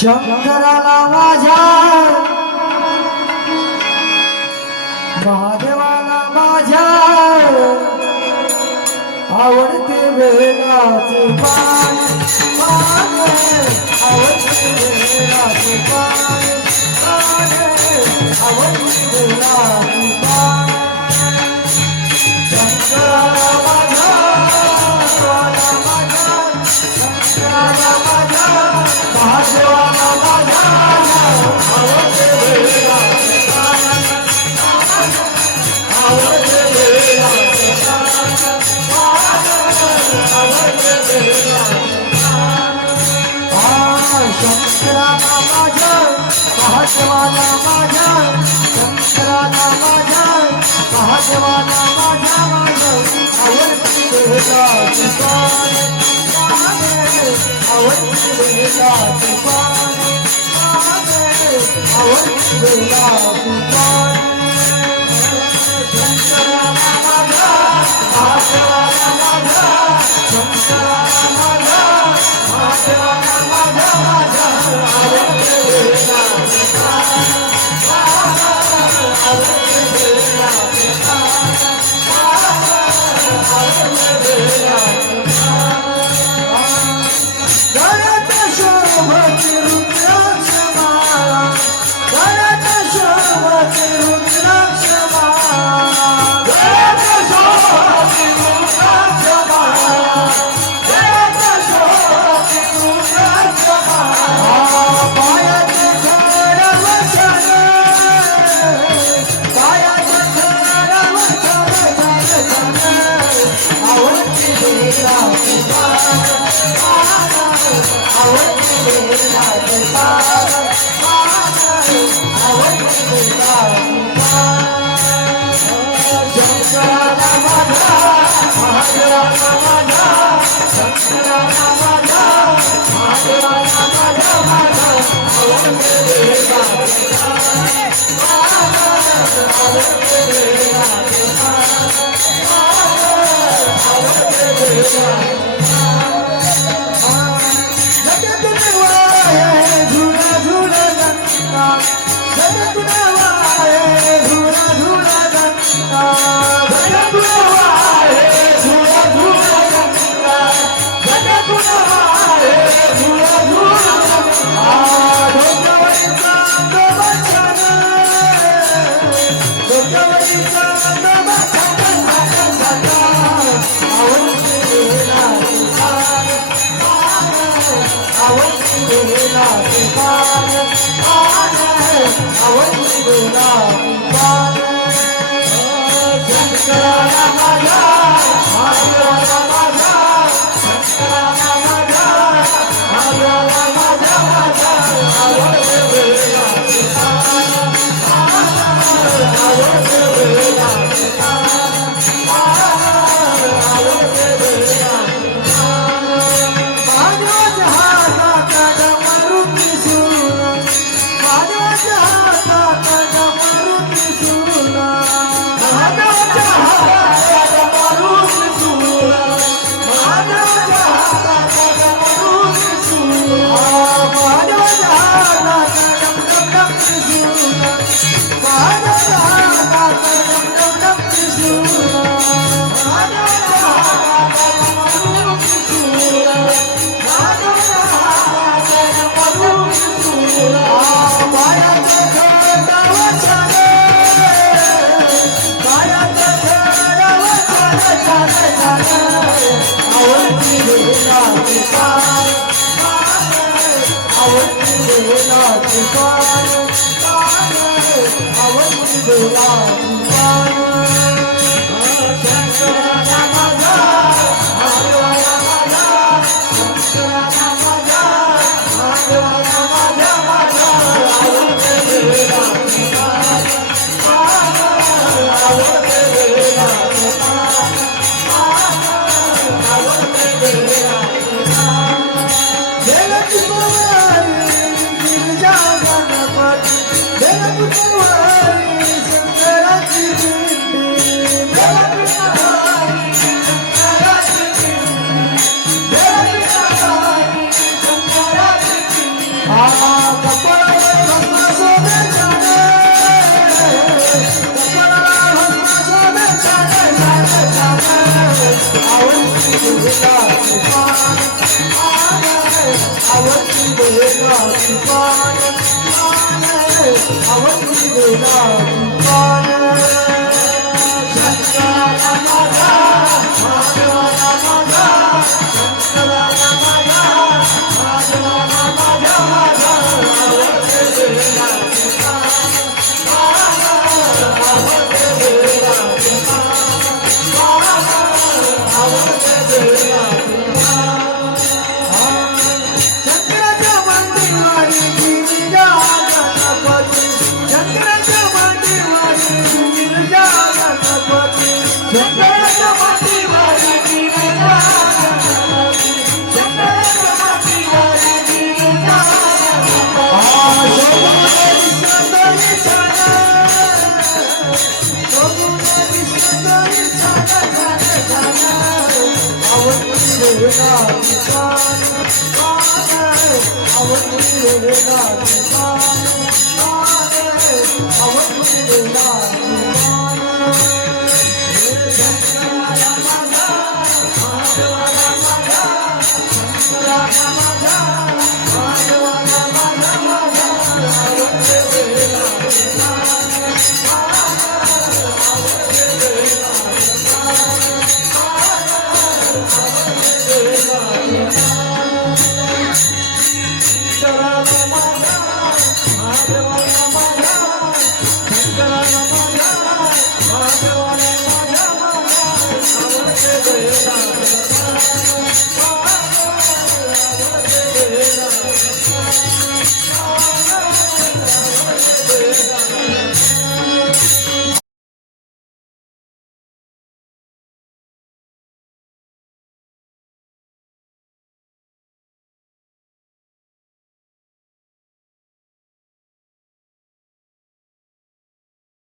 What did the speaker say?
शंकराला माझ्या महादेवाला माझ्या आवडते वेळाचे पाय आवडते वेळाचे पाय आवडते वेळाचे पाय शंकराला शंकराला माझ्या शंकराला माझ्या महादेवाला माझ्या आवडती देवता तुपान आवडती देवता तुपान आवडती देवता तुपान Krishna. अवधि तुला तुफान अवनी बोला I want to be the I want you to go down. Thank